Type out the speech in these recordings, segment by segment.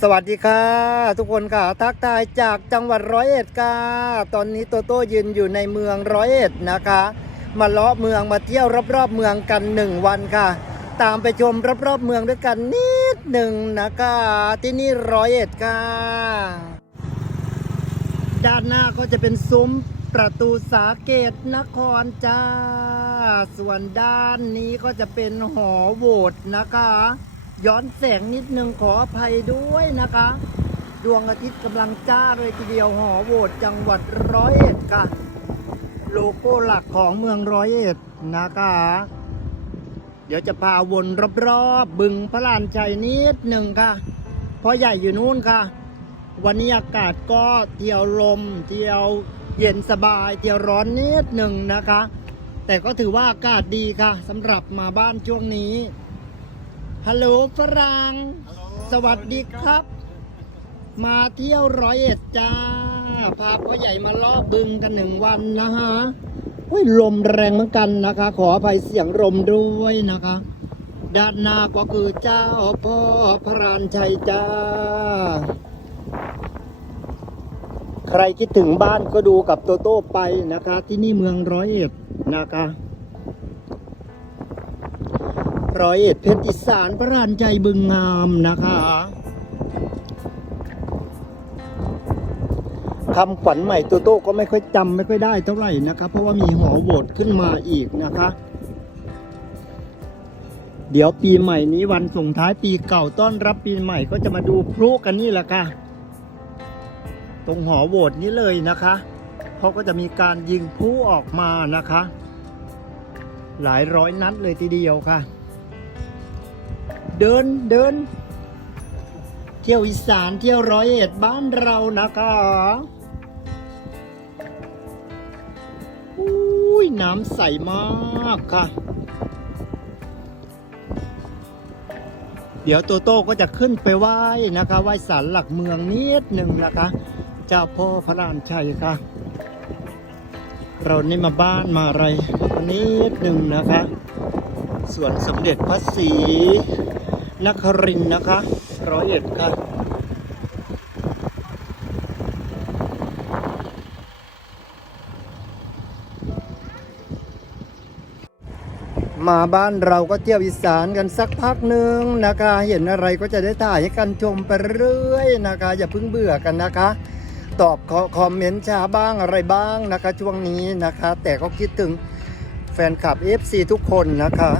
สวัสดีค่ะ ทุกคนค่ะ ทักทายจากจังหวัดร้อยเอ็ดค่ะ ตอนนี้โตโต้ยืนอยู่ในเมืองร้อยเอ็ดนะคะ มาเลาะเมืองมาเที่ยวรอบๆเมืองกันหนึ่งวันค่ะ ตามไปชมรอบๆเมืองด้วยกันนิดหนึ่งนะคะ ที่นี่ร้อยเอ็ดค่ะ ด้านหน้าก็จะเป็นซุ้มประตูสาเกตนครจ้า ส่วนด้านนี้ก็จะเป็นหอโหวตนะคะ ย้อนแสงนิดนึงขออภัยด้วยนะคะ ดวงอาทิตย์กำลังจ้าเลยทีเดียวหอโหวตจังหวัดร้อยเอ็ดค่ะ โลโก้หลักของเมืองร้อยเอ็ดนะคะ เดี๋ยวจะพาวนรอบๆ บึงพระลานชัยนิดหนึ่งค่ะเพราะใหญ่อยู่นู่นค่ะ วันนี้อากาศก็เที่ยวลม เที่ยวเย็นสบาย เที่ยวร้อนนิดหนึ่งนะคะ แต่ก็ถือว่าอากาศดีค่ะสำหรับมาบ้านช่วงนี้ ฮัลโหลฝรั่ง สวัสดีครับ มาเที่ยวร้อยเอ็ดจ้า พาพ่อใหญ่มาลอบบึงกันหนึ่งวันนะฮะอุ้ยลมแรงเหมือนกันนะคะ ขออภัยเสียงลมด้วยนะคะ ด้านหน้าก็คือเจ้าพ่อพระรานชัยจ้า ใครคิดถึงบ้านก็ดูกับโตโต้ไปนะคะ ที่นี่เมืองร้อยเอ็ดนะคะ ร้อยเอ็ดเพชรอีสานพระรานใจบึงงามนะคะคำขวัญใหม่โตโต้ก็ไม่ค่อยจำไม่ค่อยได้เท่าไหร่นะคะเพราะว่ามีหอโหวตขึ้นมาอีกนะคะ เดี๋ยวปีใหม่นี้วันส่งท้ายปีเก่าต้อนรับปีใหม่ก็จะมาดูพลุกันนี่แหละค่ะตรงหอโหวตนี้เลยนะคะเขาก็จะมีการยิงพลุออกมานะคะ หลายร้อยนัดเลยทีเดียวค่ะ เดินเดิน เที่ยวอีสานเที่ยวร้อยเอ็ดบ้านเรานะคะอุ้ยน้ำใสมากค่ะ เดี๋ยวโตโต้ก็จะขึ้นไปไหว้นะคะไหว้ศาลหลักเมืองนิดหนึ่งนะคะ เจ้าพ่อพระรามชัยค่ะเรานี่มาบ้านมาอะไรนิดหนึ่งนะคะ ส่วนสมเด็จพระศรี นครินนะคะร้อยเอ็ดค่ะมาบ้านเราก็เที่ยวอีสานกันสักพักหนึ่งนะคะ เห็นอะไรก็จะได้ถ่ายให้กันชมไปเรื่อยนะคะ อย่าเพิ่งเบื่อกันนะคะ ตอบคอมเมนต์ชาบ้างอะไรบ้างนะคะ ช่วงนี้นะคะ แต่ก็คิดถึงแฟนคลับ FC ทุกคนนะคะ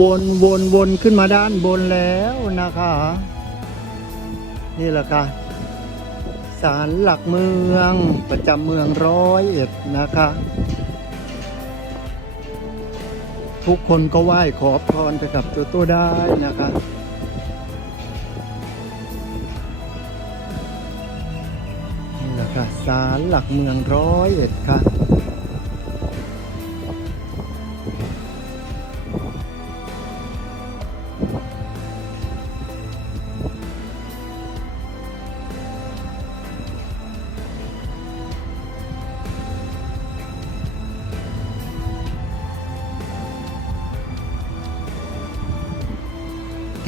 วนวนวนขึ้นมาด้านบนแล้วนะคะ นี่แหละค่ะศาลหลักเมืองประจำเมืองร้อยเอ็ดนะคะ ทุกคนก็ไหว้ขอพรไปกับตัวตัวได้นะคะนี่แหละค่ะศาลหลักเมืองร้อยเอ็ดค่ะ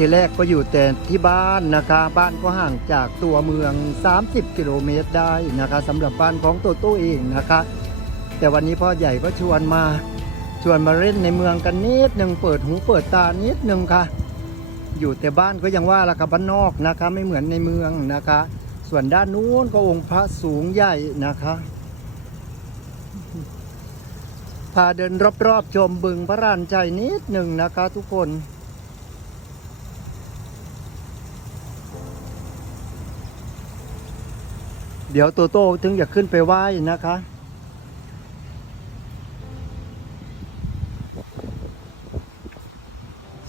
ทีแรกก็อยู่แต่ที่บ้านนะคะ บ้านก็ห่างจากตัวเมือง 30 กิโลเมตรได้นะคะสำหรับบ้านของโตโต้เองนะคะ แต่วันนี้พ่อใหญ่ก็ชวนมาชวนมาเล่นในเมืองกันนิดหนึ่งเปิดหูเปิดตานิดหนึ่งค่ะ อยู่แต่บ้านก็ยังว่าละครับบ้านนอกนะคะ ไม่เหมือนในเมืองนะคะ ส่วนด้านนู้นก็องค์พระสูงใหญ่นะคะพาเดินรอบๆชมบึงพระรานใจนิดหนึ่งนะคะ ทุกคน เดี๋ยวโตโตถึงจะขึ้นไปไหว้นะคะ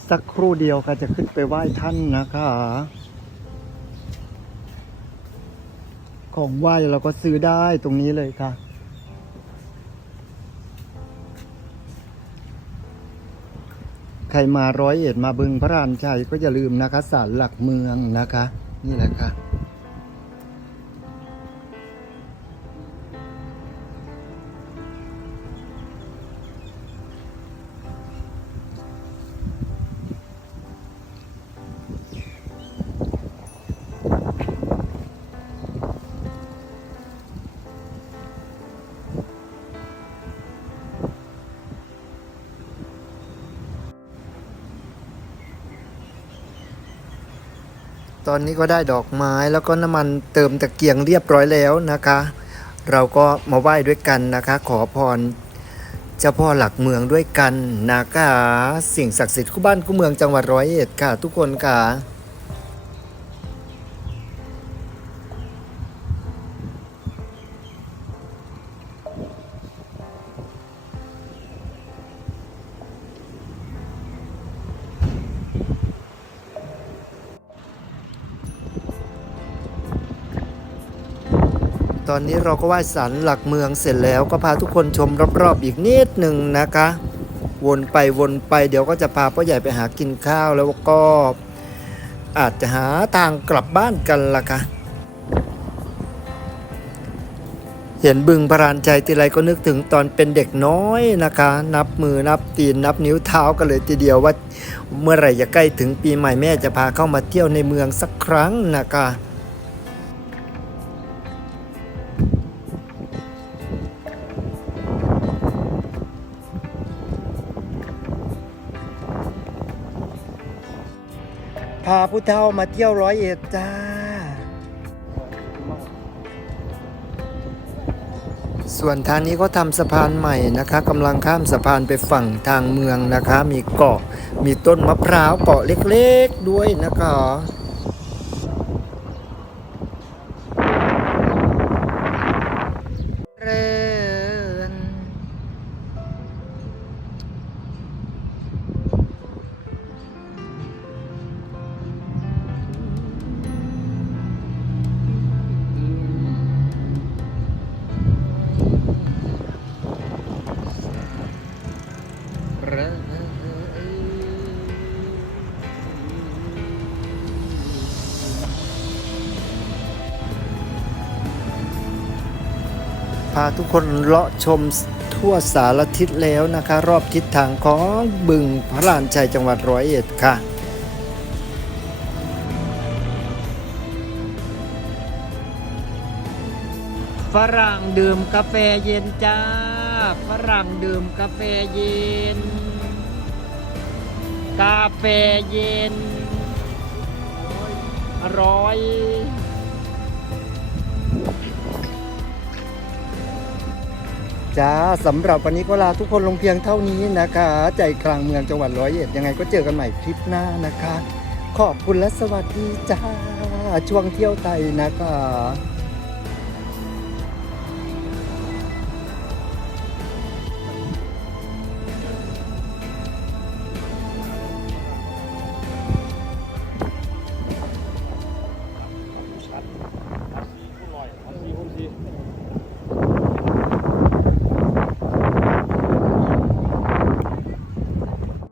สักครู่เดียวค่ะจะขึ้นไปไหว้ท่านนะคะ ของไหว้เราก็ซื้อได้ตรงนี้เลยค่ะใครมาร้อยเอ็ดมาบึงพระรานชัยก็อย่าลืมนะคะศาลหลักเมืองนะคะ นี่แหละค่ะ ตอนนี้ก็ได้ดอกไม้แล้วก็น้ำมันเติมตะเกียงเรียบร้อยแล้วนะคะ เราก็มาไหว้ด้วยกันนะคะ ขอพรเจ้าพ่อหลักเมืองด้วยกันนะคะสิ่งศักดิ์สิทธิ์คู่บ้านคู่เมืองจังหวัดร้อยเอ็ดค่ะ ทุกคนค่ะ ตอนนี้เราก็ไหว้ศาลหลักเมืองเสร็จแล้วก็พาทุกคนชมรอบๆอีกนิดหนึ่งนะคะ วนไปวนไปเดี๋ยวก็จะพาพ่อใหญ่ไปหากินข้าวแล้วก็อาจจะหาทางกลับบ้านกันล่ะค่ะ เห็นบึงพรานใจทีไรก็นึกถึงตอนเป็นเด็กน้อยนะคะ นับมือนับตีนนับนิ้วเท้ากันเลยทีเดียวว่า เมื่อไหร่จะใกล้ถึงปีใหม่แม่จะพาเข้ามาเที่ยวในเมืองสักครั้งนะคะาผู้เฒ่ามาเที่ยวร้อยเอ็ดจ้า ส่วนทางนี้ก็ทำสะพานใหม่นะคะกำลังข้ามสะพานไปฝั่งทางเมืองนะคะ มีเกาะมีต้นมะพร้าวเกาะเล็กๆด้วยนะคะาทุกคนเลาะชมทั่วสารทิศแล้วนะคะ รอบทิศทางของบึงพระลานชัยจังหวัดร้อยเอ็ดค่ะฝรั่งดื่มกาแฟเย็นจ้า ฝรั่งดื่มกาแฟเย็น กาแฟเย็นอร่อย จ้าสำหรับวันนี้ก็ลาทุกคนลงเพียงเท่านี้นะคะ ใจกลางเมืองจังหวัดร้อยเอ็ดยังไงก็เจอกันใหม่คลิปหน้านะคะ ขอบคุณและสวัสดีจ้าช่วงเที่ยวไทยนะคะ